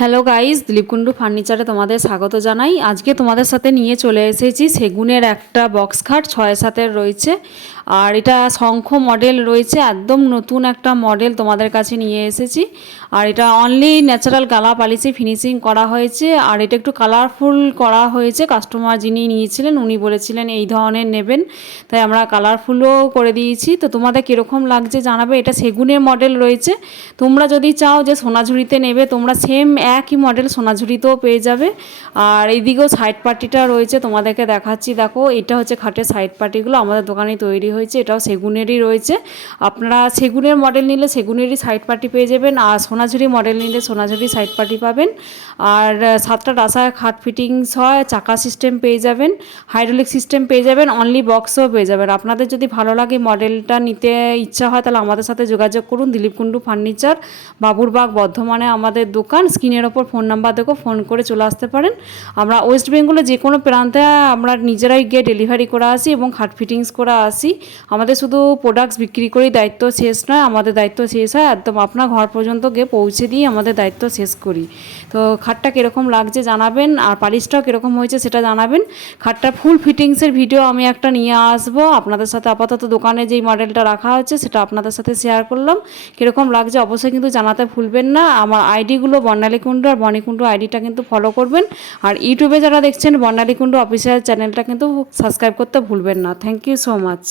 Hello guys, Dilip Kundu ফার্নিচারে তোমাদের স্বাগত জানাই। আজকে তোমাদের সাথে নিয়ে চলে এসেছি সেগুনের একটা বক্স খাট 6-7 রয়েছে। আর এটা শঙ্খ মডেল রয়েছে, একদম নতুন একটা মডেল তোমাদের কাছে নিয়ে এসেছি। আর এটা অনলি ন্যাচারাল গালা পালিশে ফিনিশিং করা হয়েছে। আর এটা একটু কালারফুল করা হয়েছে। কাস্টমার যিনি নিয়েছিলেন উনি বলেছিলেন এই ধরনের নেবেন, তাই আমরা কালারফুলও করে দিয়েছি। তো তোমাদের কীরকম লাগছে জানাবে। এটা সেগুনের মডেল রয়েছে। তোমরা যদি চাও যে সোনাঝুরিতে নেবে, তোমরা সেম একই মডেল সোনাঝুরিতেও পেয়ে যাবে। আর এইদিকেও সাইড পার্টিটা রয়েছে, তোমাদেরকে দেখাচ্ছি। দেখো, এটা হচ্ছে খাটের সাইড পার্টিগুলো আমাদের দোকানে তৈরি হয়েছে। এটাও সেগুনেরই রয়েছে। আপনারা সেগুনের মডেল নিলে সেগুনেরই সাইড পার্টি পেয়ে যাবেন, আর সোনাঝুরি মডেল নিলে সোনাঝুরি সাইড পার্টি পাবেন। আর 7টা ডাসায় খাট ফিটিংস হয়, চাকা সিস্টেম পেয়ে যাবেন, হাইড্রোলিক সিস্টেম পেয়ে যাবেন, অনলি বক্সও পেয়ে যাবেন। আপনাদের যদি ভালো লাগে মডেলটা নিতে ইচ্ছা হয় তাহলে আমাদের সাথে যোগাযোগ করুন। দিলীপ কুন্ডু ফার্নিচার, বাবুরবাগ, বর্ধমানে আমাদের দোকান। স্ক্রিনের ওপর ফোন নাম্বার দেখো, ফোন করে চলে আসতে পারেন। আমরা ওয়েস্ট বেঙ্গলে যে কোনো প্রান্তে আমরা নিজেরাই গিয়ে ডেলিভারি করে আসি এবং খাট ফিটিংস করে আসি। আমাদের শুধু প্রোডাক্টস বিক্রি করেই দায়িত্ব শেষ নয়, আমাদের দায়িত্ব শেষ হয় একদম আপনার ঘর পর্যন্ত গিয়ে পৌঁছে দিয়ে আমাদের দায়িত্ব শেষ করি। তো খাটটা কীরকম লাগছে জানাবেন, আর পালিশটাও কীরকম হয়েছে সেটা জানাবেন। খাটটা ফুল ফিটিংসের ভিডিও আমি একটা নিয়ে আসবো আপনাদের সাথে। আপাতত দোকানে যেই মডেলটা রাখা হচ্ছে সেটা আপনাদের সাথে শেয়ার করলাম। কীরকম লাগছে অবশ্যই কিন্তু জানাতে ভুলবেন না। আমার আইডিগুলো বর্ণালী কুন্ডু আর বনি কুন্ডু আইডিটা কিন্তু ফলো করবেন। আর ইউটিউবে যারা দেখছেন বর্ণালী কুন্ডু অফিসিয়াল চ্যানেলটা কিন্তু সাবস্ক্রাইব করতে ভুলবেন না। Thank you so much.